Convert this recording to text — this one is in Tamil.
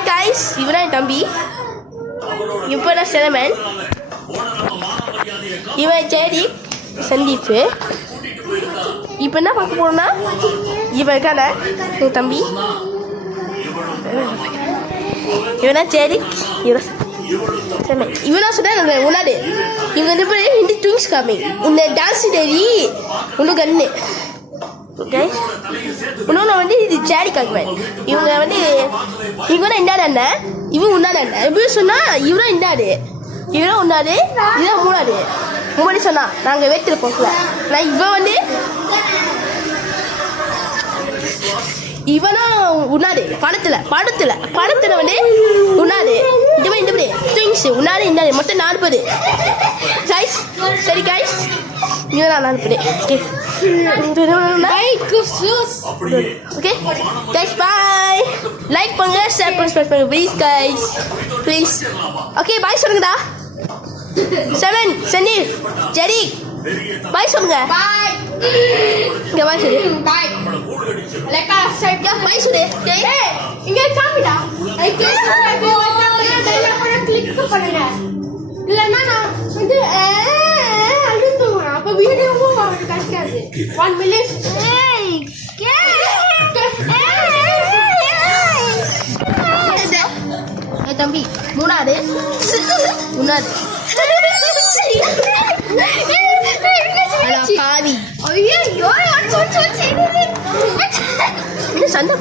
ஹாய் காய்ஸ், இவனா என் தம்பி. இப்போ நான் செலமன். இவன் ஜெயதி சந்தீப். இப்போ என்ன பார்க்க போறோம்னா, இவன் இருக்கான என் தம்பி. இவனா ஜெயதி, இவனா சொன்ன உன்னாடு இவங்க வந்து ரெண்டு ட்விங்ஸ் காமி. உன்னை டான்ஸ் டேரி ஒன்று கண்ணு. இன்னொன்று வந்து இது ஜேடி காக்குவேன். இவங்க வந்து இவங்க இண்டாடு அண்ணன், இவன் உண்டாடு அண்ணன். எப்படி சொன்னா இவரும் இண்டாடு, இவரும் உண்டாடு, இதான் மூணாடு. முன்னாடி சொன்னா நாங்கள் வேட்டிருப்போம். நான் இவன் வந்து இவனா உன்னாடு படத்துல வந்து உன்னாடு. இதுவே இந்த ட்விங்ஸ் உன்னாடு இண்டாடு மொத்தம் 4 பேர் கைஸ். சரி கைஸ், இவன் 4 பேர். ஓகே கைஸ், பாய். லைக் பண்ணுங்க, ஷேர் பண்ணுங்க please guys, please. Okay bye சொல்லுங்கடா. செவன் சந்தீப் ஜெரி பாய் சொல்லுங்க. பாய். இங்க பாய் சொல்லு. பாய். லைக் சைட் கா பாய் சொல்லு. ஏய் இங்க காமிடா. லைக் கிளிக் பண்ணுங்க. இல்லனா நான் வந்து அழுத்துறேன். அப்ப வீடியோவும் கஷ்டாது. 1 மில்லியன். ஏய் ஏய் தம்பி மூணாடு உன்னாடு காவி. ஐயோ சண்டை